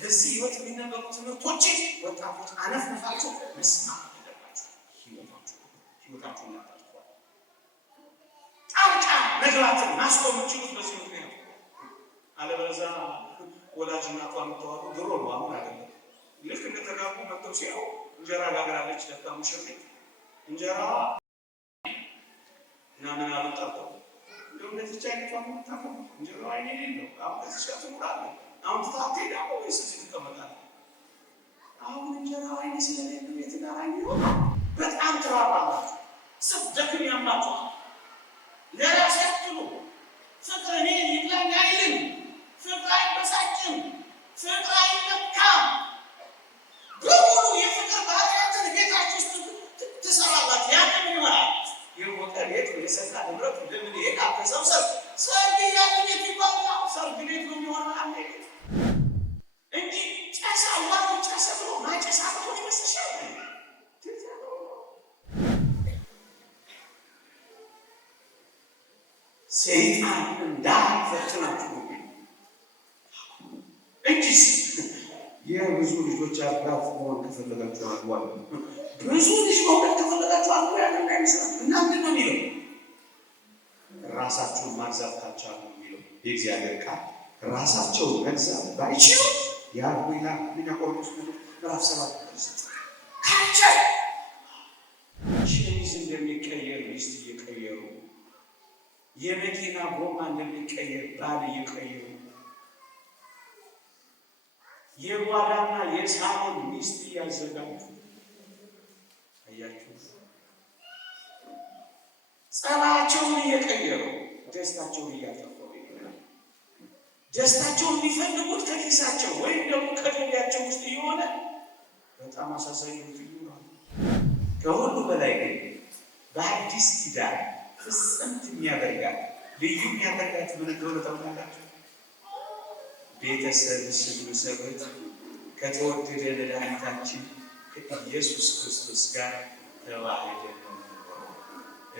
ለዚህ ህይወት የሚነበሩ ትምህርቶች ወጣቶች አነፍነፋቸው መስማት አለባቸው። ህይወታቸውን ያጣጥቋል። ጣልቃ መግባትን ማስቆም የምችሉት በዚህ ምክንያት አለበለዚያ ወላጅ እናቷ የምታወሩ ድሮ ነው፣ አሁን አይደለም። ልክ እንደተጋቡ መጥተው ሲያው እንጀራ ጋግራለች ለካ ሙሽሪ እንጀራ እና ምን አልጣጣው እንደው ለዚህ አይነት አሁን ታፈው እንጀራ አይኔ ነው አሁን እዚህ ጋር ትሙራለ አሁን ታቴ ደግሞ ወይስ እዚህ ተቀመጣለ አሁን እንጀራ አይኔ ስለሌለው የተዳራኝ ነው በጣም ተራራላችሁ ሰደክም ያማችሁ ለራሳችሁ ፍቅር እኔ ይብላኝ አይልም ፍቅር አይበሳጭም ፍቅር አይነካም በሙሉ የፍቅር ባህሪያትን ቤታችሁ ውስጥ ትሰራላችሁ ያንን ይሆናል የሞተ ቤት የሰጣ ንብረት ለምን ይሄዳል ተሰብሰብ ሰርግ ያንን ይባላል ሰርግ ቤት ነው የሚሆነው አንዴ እንጂ ጨሳ ዋው ጨሳ ብሎ ማጨሳ ብሎ ይመስልሻል ሰይጣን እንዳፈተናችሁ እንጂስ የብዙ ልጆች አባት መሆን ከፈለጋችሁ አልዋል ብዙ ልጅ መሆን ከፈለጋችሁ አልዋል ያንን አይመስላል እና ምንድን ነው የሚለው ራሳቸውን ማግዛት ካልቻሉ የሚለው የእግዚአብሔር ቃል ራሳቸውን መግዛት ባይችሉ ያርጉና ምን ቆሮስ ምዕራፍ 7 ካልቻል ሸሚዝ እንደሚቀየር ሚስት እየቀየሩ የመኪና ጎማ እንደሚቀየር ባል እየቀየሩ የጓዳና የሳሎን ሚስት እያዘጋጁ አያችሁ ጸባቸውን እየቀየሩ ደስታቸውን እያጠፉ ደስታቸውን የሚፈልጉት ከኪሳቸው ወይም ደግሞ ከገቢያቸው ውስጥ የሆነ በጣም አሳሳቢ ይሆናል። ከሁሉ በላይ ግን በአዲስ ኪዳን ፍጽምት የሚያደርጋት ልዩ የሚያደርጋት ምን እንደሆነ ታውቃላችሁ? ቤተሰብ ስንመሰርት ከተወደደ መድኃኒታችን ከኢየሱስ ክርስቶስ ጋር ተዋህደን ነው።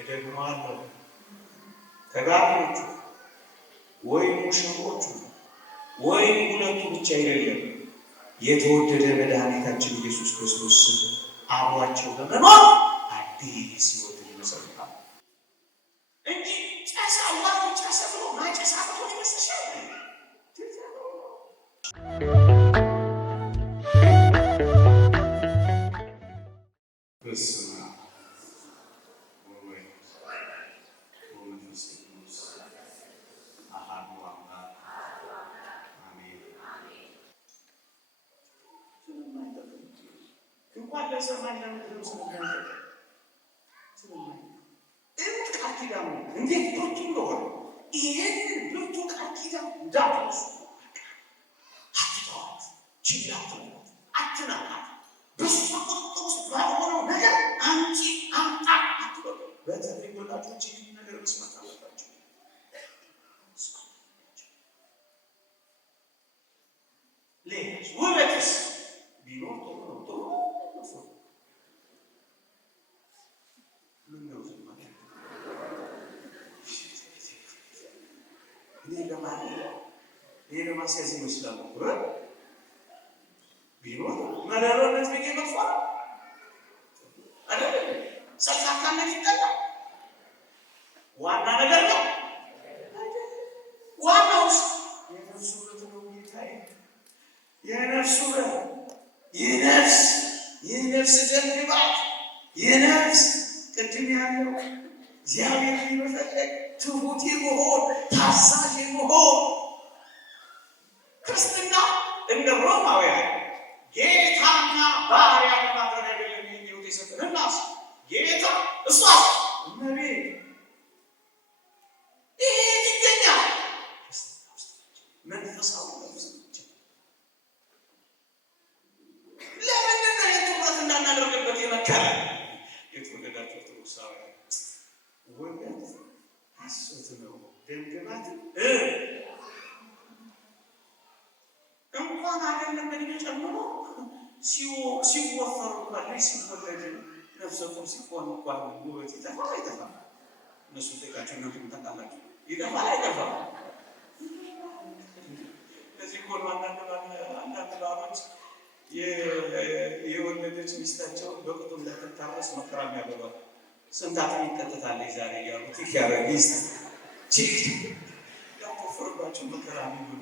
እደግመዋለሁ፣ ተጋቢዎቹ ወይም ሙሽሮቹ ወይም ሁለቱ ብቻ አይደለም፣ የተወደደ መድኃኒታችን ኢየሱስ ክርስቶስ አብሯቸው በመኖር አዲስ ሕይወት ይመሰርታል እንጂ ጨሳ ዋው ጨሳ ብሎ ማጨሳ ብሎ ይመስልሻል? እንኳን ለሰማንያ ዓመት ነው ስለማይጠቅም ቃል ኪዳኑ እንዴት ብርቱ እንደሆነ ይሄንን ብርቱ ቃል ኪዳን እንዳትረሱ። አትተዋት፣ ችላ አትበሏት፣ አትናቃት። በሷ ቁጥጥር ውስጥ ባልሆነው ነገር አንቺ አምጣ አትበሉ። በተለይ ወላጆች ይህን ነገር መስማት አለባቸው። ሌላስ ውበትስ ቢኖር ጥሩ ነው ጥሩ ይሄ ለማስያዝ ይመስላል ቢኖር መረረነት ብዬ መጥፎ አይደለም። ሰልካካነት ይጠላል። ዋና ነገር ነው። ዋናውስ የነፍሱ ውበት ነው። ጌታዬ የነፍሱ ውበት የነፍስ ደምግባት የነፍስ ቅድም ያለው እግዚአብሔር መፈለግ ትሁት መሆን ታዛዥ መሆን ክርስትና እንደ ሮማውያን ጌታና ባሪያ ለማድረግ አይደለም። የሚሉት የሰጠን እናስ ጌታ እሷ እመቤት ይሄ ይገኛል መንፈሳዊ ነፍስ ለምንድን ነው የትኩረት እንዳናደርግበት የመከረ የተወደዳቸው ትሩሳውያን ወገት ሐሰት ነው ደምግባት እንኳን አይደለም እድሜ ጨምሮ ሲወፈሩ እንኳን ላይ ሲወለድ ነፍሰ ጡር ሲሆን እንኳን ውበት ይጠፋል አይጠፋም? እነሱ ጠይቃቸው ነው ታውቃላችሁ። ይጠፋል አይጠፋም? ለዚህ እኮ ነው አንዳንድ ባባ ወንዶች ሚስታቸውን በቅጡ እንዳትታረስ መከራ የሚያበሏል። ስንታት ይጠጥታለች ዛሬ እያሉ ቲክ ያደረግ ሚስት ያቆፍርባቸው መከራ የሚብሉ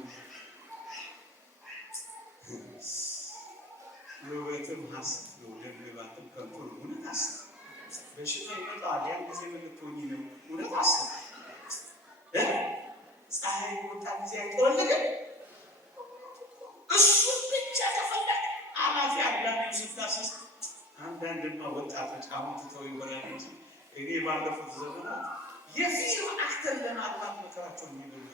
የውበትም ሀሰት ነው። ደምግባትም ከንቱ ነው። እውነት አስብ። በሽታ ይመጣል። ያን ጊዜ ምን ልትሆኚ ነው? እውነት አስብ። ፀሐይ ወጣ ጊዜ አይተወለድም። እሱን ብቻ ተፈለገ አላፊ አግዳሚው ስታስስ አንዳንድማ ወጣቶች አሁን ትተው ይሆናል እንጂ እኔ ባለፉት ዘመናት የፊልም አክተር ለማግባት መከራቸውን የሚገቡ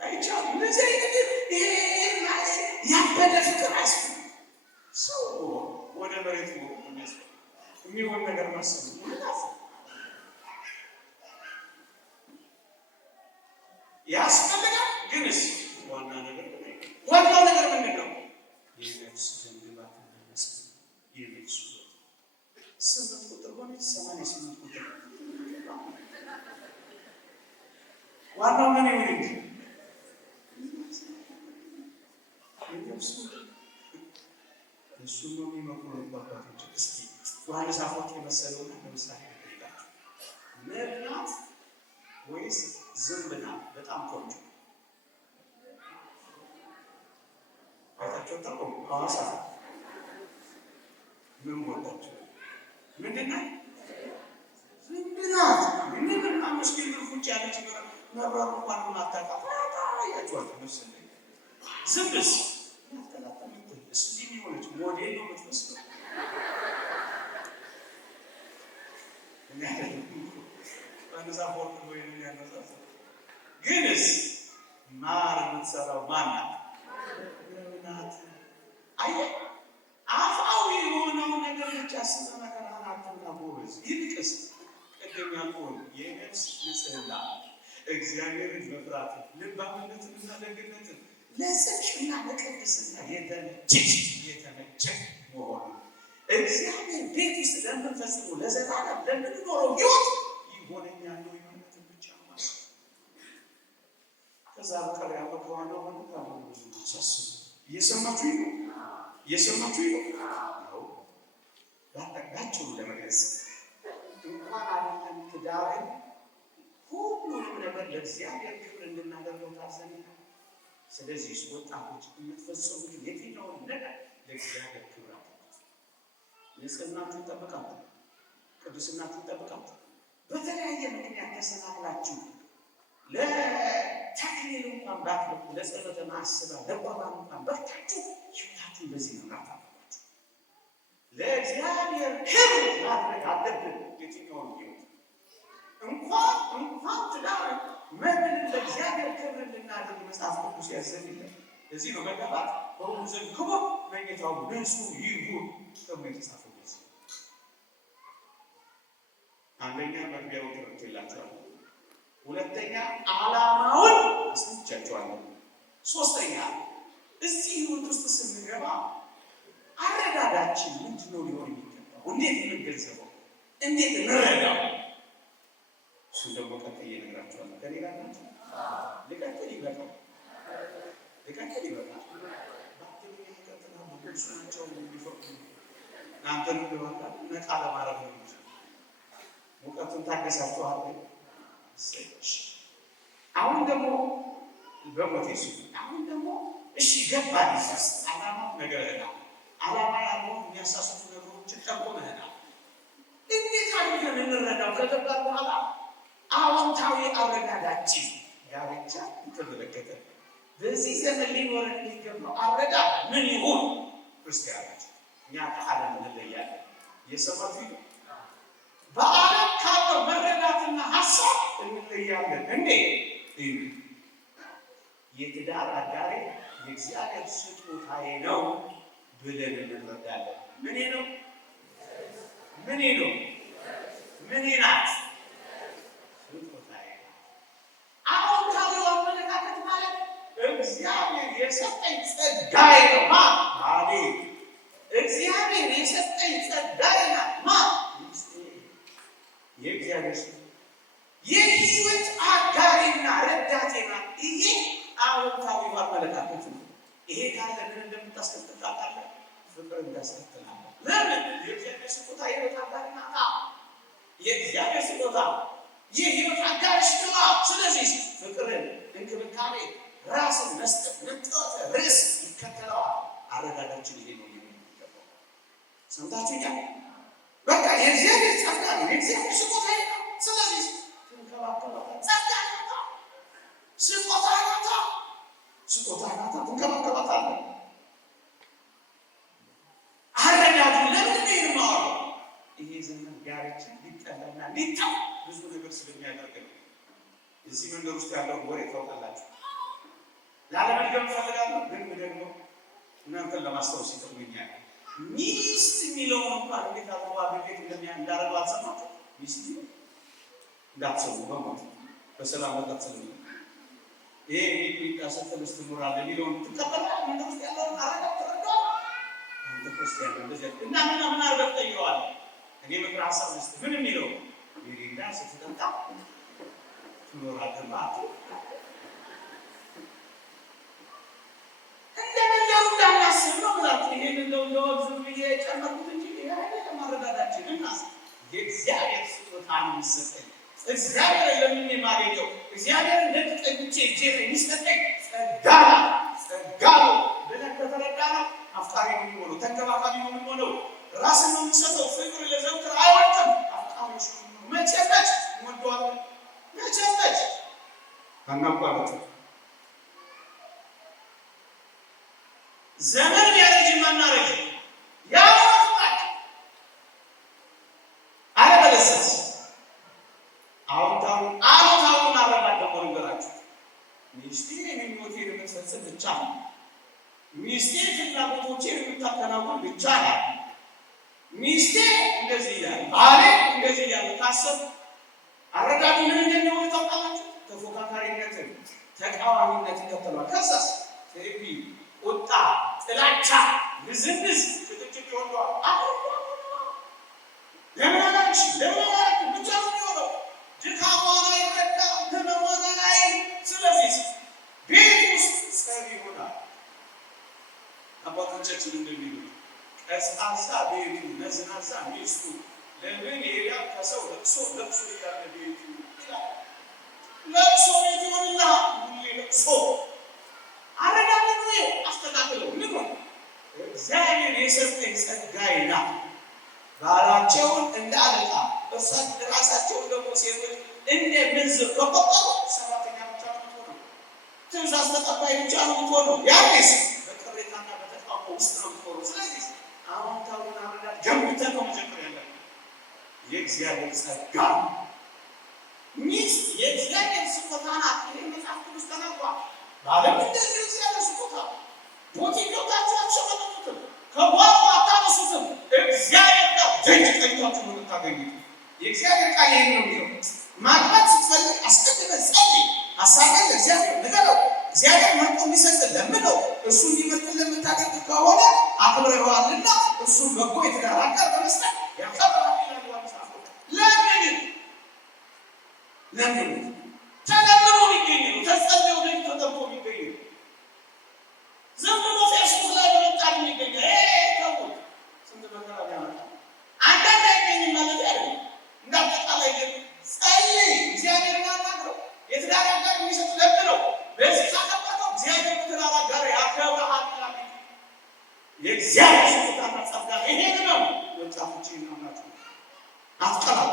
አይቻልም። እንደዚህ አይነት ያበደ ፍቅር አስቡ። ሰው ወደ መሬት የሚሆን ነገር ማሰብ ያስፈልጋል። ግንስ ዋናው ነገር ምንድን ነው? የነፍስ ደምግባትና ንጽሕና። የነፍሱ 8 ቁጥር ሆነች 88 ቁጥር ዋናው ምን ይሁን እንጂ እሱ ነው የሚመክሩ አባቶች። እስኪ ዮሐንስ አፈወርቅ የመሰለውን ለምሳሌ ይላችሁ መብላት ወይስ ዝምብና? በጣም ቆንጆ አይታችሁ ታውቁ? ሐዋሳ ምን ወጣችሁ? ምንድነው ዝምብና? ምን አመስገን ቁጭ ያለች መብራሩ እንኳን ማታውቃት ያያችኋት መሰለኝ። ዝምብስ እዚህ የሚሆነች ሞዴል ነው የምትመስለው። ዮሐንስ አፈወርቅ ወይ ያነሳሳ ግንስ ማር የምትሰራው ማናት? ናት። አየህ አፋዊ የሆነው ነገር ብቻ ስለመከራን አትምና ጎበዝ። ይልቅስ ቅድም ያልኩህን የነፍስ ንጽሕና፣ እግዚአብሔርን መፍራት፣ ልባምነትንና ደግነትን፣ ለጽድቅና ለቅድስና የተመቸ መሆኑ እግዚአብሔር ቤት ውስጥ ለምንፈጽመው ለዘላለም ለምንኖረው ሕይወት ይሆነኛል ነው የማለትን ብቻ ማለት። ከዛ በቀር ያለው ከሆነ ሆነ ሳስቡ እየሰማችሁ ነው። ባጭሩ ለመግለጽ እንኳን አይደለም ትዳርን ሁሉንም ነገር ለእግዚአብሔር ክብር እንድናደርገው ታዘናል። ስለዚህ ወጣቶች የምትፈጽሙት የትኛውን ነገር ለእግዚአብሔር ክብር አድርጉት። ንጽሕናችሁን ጠብቃችሁ፣ ቅድስናችሁን ጠብቃችሁ። በተለያየ ምክንያት ተሰናክላችሁ ለተክሊል እንኳን ባትበቁ ለጸሎተ ማዕስባ ለቁርባን እንኳን በርታችሁ ሕይወታችሁን በዚህ መምራት አለባችሁ። ለእግዚአብሔር ክብር ማድረግ አለብን። የትኛውን ሕይወት እንኳን ትዳር መብልን ለእግዚአብሔር ክብር እንድናደርግ መጽሐፍ ቅዱስ ያዘንልን። እዚህ ነው መጋባት በሁሉ ዘንድ ክቡር፣ መኝታው ንጹሕ ይሁን ተብሎ የተጻፈው። አንደኛ መግቢያው ተረድቼላችኋለሁ። ሁለተኛ ዓላማውን አስረድቻችኋለሁ። ሶስተኛ እዚህ ሕይወት ውስጥ ስንገባ አረዳዳችን ምንድን ነው ሊሆን የሚገባው? እንዴት እንገንዘበው? እንዴት እንረዳው? እሱን ደግሞ ቀጥዬ እነግራችኋለሁ። ከኔ ጋር ናቸው። ልቀጥል ይበቃል። እሱ ናቸው የሚፈቅዱ እናንተን እንደሆነ ነቃ ለማድረግ ነው። ሙቀቱን ታገሳችኋል። አሁን ደግሞ በሞቴ አሁን ደግሞ እሺ ገባን። ዓላማው ነገርህናል። ዓላማ ያለው የሚያሳስቱ ነገሮችን ጠቁመህናል። እንዴት አድርገን እንረዳው? ከገባን በኋላ አዎንታዊ አረዳዳችን ጋብቻ የተመለከተ በዚህ ዘመን ሊኖረን የሚገባው አረዳድ ምን ይሁን? ክርስቲያኖች እኛ ከዓለም እንለያለን። የሰማችሁ በዓለም ካለው መረዳትና ሀሳብ እንለያለን። እንዴት? የትዳር አጋሬ የእግዚአብሔር ስጦታዬ ነው ብለን እንረዳለን። ምኔ ነው? ምኔ ናት? ስጦታዬ። አዎንታዊው አመለካከት ማለት እግዚአብሔር የሰጠኝ ጸጋዬ ነው። አሜን። እግዚአብሔር የሰጠኝ ጸጋዬ ናት። የእግዚአብሔር የሕይወት አጋሪና ረዳቴ ናት። ይሄ አዎንታዊው አመለካከት ነው። ይሄ ካለ ምን እንደምታስከትል ታውቃለህ? ፍቅር እንዳስከትላል። ለምን? የእግዚአብሔር ስጦታ የህይወት አጋርና የእግዚአብሔር ስጦታ የህይወት አጋርሽ ነዋ። ስለዚህ ፍቅርን፣ እንክብካቤ፣ ራስን መስጠት፣ መጠወት፣ ርዕስ ይከተለዋል። አረዳዳችን ይሄ ነው የሚገባው። ሰምታችሁኛል? በቃ የእግዚአብሔር ጸጋ ነው፣ የእግዚአብሔር ስጦታ ነው። ስለዚህ ትንከባከባታ ጸጋ ናታ፣ ስጦታ ናታ፣ ስጦታ ናታ፣ ትንከባከባታለህ። አረዳዱ ለምን ነው የማወራው? ይሄ ዘመን ጋብቻ ሊጠላና ሊታው ብዙ ነገር ስለሚያደርግ ነው። እዚህ መንገድ ውስጥ ያለው ወሬ ታውቃላችሁ። ላለመድገም እፈልጋለሁ፣ ግን ደግሞ እናንተን ለማስታወስ ይጠቅመኛል። ሚስት የሚለውን እንኳን እንዴት አድርጎ አብሬት እንዳደረገው አልሰማችሁ? ሚስት እንዳትሰሙ በሞት በሰላም መጣትሰሙ ይሄ የሚጣ ሰተንስት ኑራለ የሚለውን ትቀበላል። መንገድ ውስጥ ያለውን አረጋት ተረዳው። አንተ ክርስቲያን እንደዚህ እና ምን አርገህ ጠይቀዋል። እኔ ምክር ሀሳብ ውስጥ ምን የሚለው ሚሪንዳ ስትጠጣ ትኖራለህ ማለት ነው። እንደነገሩ እንዳናስብ ነው ብላችሁ ይሄን እንደው ዝም ብዬ ጨመርኩት እንጂ ይሄ አይደለም ማረዳዳችን። እናስ የእግዚአብሔር ስጦታ ነው የሚሰጠኝ። እግዚአብሔር ለምን የማገኘው እግዚአብሔር ለጥቅምቼ ጄሬ የሚሰጠኝ ጸጋ ነው ብለን ከተረዳነው አፍቃሪ ነው የሚሆነው፣ ተንከባካቢ ነው የሚሆነው። ራስን ነው የሚሰጠው። ፍቅር ለዘውትር አይወድቅም። አፍቃሪዎች መቼመች ወዷል መቼመች አናቋረጥ ዘመን ያረጅ ማናረጅ ያወጣት አለበለሰስ አዎንታውን አረጋግጠው ነገራችሁ። ሚስቴ የሚሞቴን የምትፈጽም ብቻ ነው። ሚስቴ ፍላጎቶቼን የምታከናውን ብቻ ነው። ሚስቴ እንደዚህ ይላል፣ ባሌ እንደዚህ ያለ ታሰብ አረዳዱ ምን እንደሚሆን ታውቃላችሁ? ተፎካካሪነትን፣ ተቃዋሚነትን ይከተላል። ከዛስ ቴፒ፣ ቁጣ፣ ጥላቻ፣ ንዝንዝ፣ ጭቅጭቅ ይወዷል። ለምን አላልሽ ለምን አላልክ ብቻ ነው የሚሆነው። ድካሟን አይረዳም፣ ህመሟን አያይም። ስለዚህ ቤት ውስጥ ጸብ ይሆናል። አባቶቻችን እንደሚሉ ቀዝቃዛ ቤቱ ነዝናዛ ሚስቱ ለምን ሄዳ ከሰው ለቅሶ እያለ ቤቱ ይላል። ለቅሶ ቤት ይሆንና ሁሌ ለቅሶ አረዳድ አስተካክለው ምን እግዚአብሔር የሰጠኝ ጸጋዬ ናት። ባላቸውን እንደ አለቃ ራሳቸውን ደግሞ ሴቶች እንደ ምንዝር ከቆጠሩ ሰራተኛ ብቻ ነው የምትሆነው። ትእዛዝ ተቀባይ ብቻ ነው የምትሆነው። ያኔስ በቅሬታና በተቃውሞ ውስጥ ነው የምትሆነው። ስለዚህ አዎንታዊውን አረዳድ ገንብተን ነው መጀመር ያለብን። የእግዚአብሔር ጸጋ ሚስት የእግዚአብሔር ስጦታ ናት። ይህ መጽሐፍ ቅዱስ ተናግሯል። ባለም እንደዚህ እግዚአብሔር ስጦታ ቦቲዶታችሁ አትሸመጡትም፣ ከቧንቧ አታነሱትም። እግዚአብሔር ጋር ደጅ ጠኝታችሁ ነው የምታገኙት። የእግዚአብሔር ቃል ይሄን ነው የሚለው። ማግባት ስትፈልግ አስቀድመህ ጸልይ፣ ሀሳብህን ለእግዚአብሔር ንገረው። እግዚአብሔር መርጦ የሚሰጥ ለምነው። እሱ እንዲመርጥልህ የምታደርግ ከሆነ አክብረዋልና እሱን በጎ የትዳር አጋር በመስጠት ያከብራል ይላል መጽሐፍ። ለምን ተለምኖ የሚገኝ ነው። ተጸልዮ ደጅ ተጠርቶ የሚገኝ ነው። ዝም ብሎ ፌስቡክ ላይ በመጣል የሚገኝ ተው። ስንት መከራ ያመጣ አንዳንድ አይገኝም ማለት አይደለም። እንዳጠቃላይ ግን ጸልይ፣ እግዚአብሔር ያናግረው። የትዳር አጋር የሚሰጥ ለምነው። በዚህ ካከበረው እግዚአብሔር የትዳር አጋር ያከብራል ይላል። የእግዚአብሔር ስጦታና ጸጋ ይሄ ነው። ወጣቶች እናናችሁ አትቀላሉ።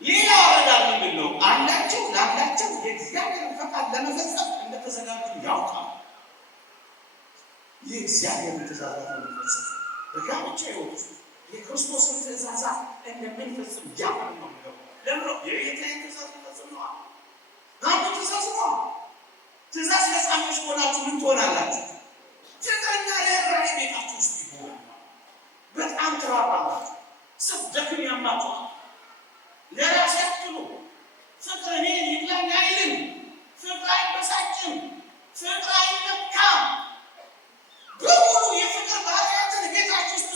ሌላ አረዳድ ምንድን ነው? አንዳቸው ለአንዳቸው የእግዚአብሔርን ፈቃድ ለመፈጸም እንደተዘጋጁ ያውቃል። የእግዚአብሔርን ትእዛዛት ለመፈጸም በጋብቻ ሕይወት የክርስቶስን ትእዛዛት እንደምንፈጽም ያምን ነው። ለምን የጌታዬን ትእዛዝ መፈጽም ነው። አንዱ ትእዛዝ ነው። ትእዛዝ ፈጻሚዎች ሆናችሁ ምን ትሆናላችሁ? ፍቅርና ርኅራኄ ቤታችሁ ውስጥ ይሆናል። በጣም ትራራላችሁ። ስትደክም ያማችኋል። ለራስ ያትሉ ፍቅር እኔ ይብላኝ አይልም። ፍቅር አይበሳጭም። ፍቅር አይነካም። በሙሉ የፍቅር ባህሪያትን ቤታችሁ ውስጥ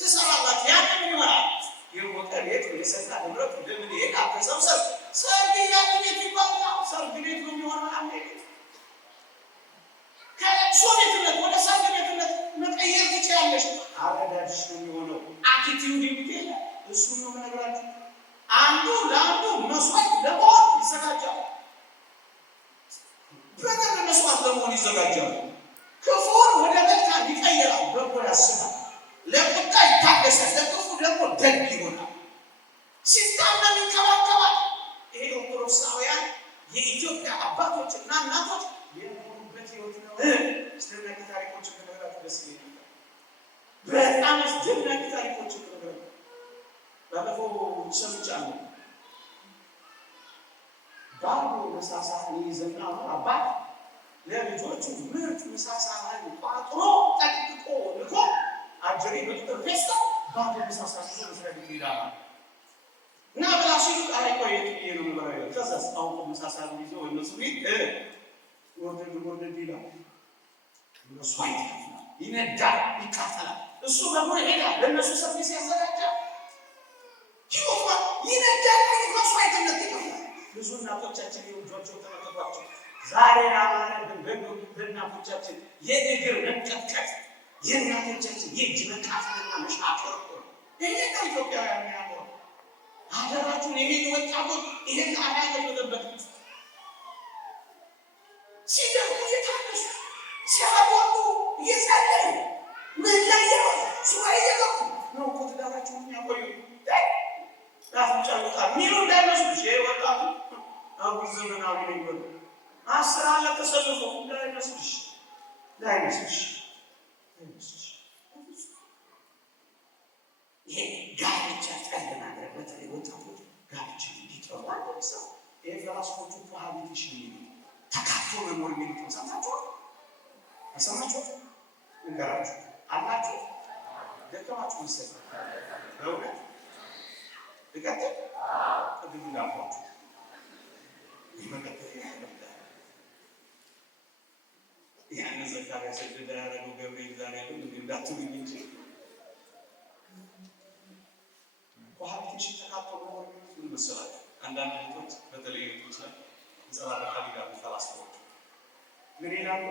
ትሰራላችሁ። ያንን ይሆናል። የሞቀ ቤት የሰጣ ንብረት ለምን ይሄድ አተሰብሰብ ሰርግ ያለ ቤት ይባላል። ሰርግ ቤት ነው የሚሆነው። አንዴ ይዘጋጃሉ። ክፉን ወደ መልካም ይቀይራል፣ በጎ ያስባል። ለቁጣ ይታገሳል፣ ለክፉ ደግሞ ደግ ይሆናል። ሲታመም ይንከባከባል። ይሄ ኦርቶዶክሳውያን የኢትዮጵያ አባቶችና እናቶች የኖሩበት ህይወት ነው። አስደናቂ ታሪኮችን ከነገራችሁ ደስ ይላል። በጣም አስደናቂ ታሪኮችን ከነገራችሁ ባለፈው ሰምቻለሁ። ባሉ መሳሳህን ይዘና አባት ለልጆቹ ምርጥ መሳሳህን ቋጥሮ ጠቅጥቆ ልኮ አጀሬ በቁጥር ፌስታ ባሉ መሳሳህን መስሪያ ቤት ይላል እና ብላሽ አይቆየት ነው ማለት ነው። ከዛስ አውቆ መሳሳህን ይዞ እነሱ ቤት ወርደድ ይላል። እነሱ ይነዳል፣ ይካፈላል። እሱ በሙሉ ይሄዳል። ለእነሱ ሰፊ ሲያዘጋጃ ህይወቷ ይነዳል። እነሱ አይተነት ይከፍላል። ብዙ እናቶቻችን የውጇቸው ተመልከቷቸው። ዛሬ ያማረብን በእናቶቻችን የእግር መንቀጥቀጥ፣ የእናቶቻችን የእጅ መቃጠልና መሻከር እኮ ነው። ይሄ ነው ኢትዮጵያውያን የሚያምረው። ሀገራችሁን ይሄን ወጣቶች ይሄን አናገር መጠበቅ ሲደርጉ እየታነሱ ሲያቦኑ እየጸለዩ ምን ላይ ያው ሱራ እየገቡ ነው እኮ ትዳራቸውን የሚያቆዩ። ራፍጫ ወጣ ሚሉ እንዳይመስሉሽ። ይሄ ወጣቱ አሁን ዘመናዊ ነው ይበሉ 10 ዓመት ተሰልፎ እንዳይመስልሽ ይሄ ጋብቻ ጸልናለ። በተለይ ወጣቶች ጋብቻ እንዲጠሩ አንደሰው ይሄ ፈላስፎቹ ፕሮሃቢቴሽን ተካፍሎ መኖር የሚሉትን ሰምታችሁ አሰማችሁ? እንገራችሁ አላችሁ ደከማችሁ መሰለኝ። በእውነት ልቀጥል ቅድም እንዳልኳችሁ ያንን ዘካርያስ ሰደደ ያደረገው ገብርኤል ዛሬ ያለው እንዳትሉኝ እንጂ ኮሃቢቴሽን ተካፍሎ መኖር የሚሉት ምን መሰላችሁ? አንዳንድ እህቶች በተለይ እህቶች ላይ እንጸባረቃል ይላሉ ፈላስፎች። ምን ይላሉ?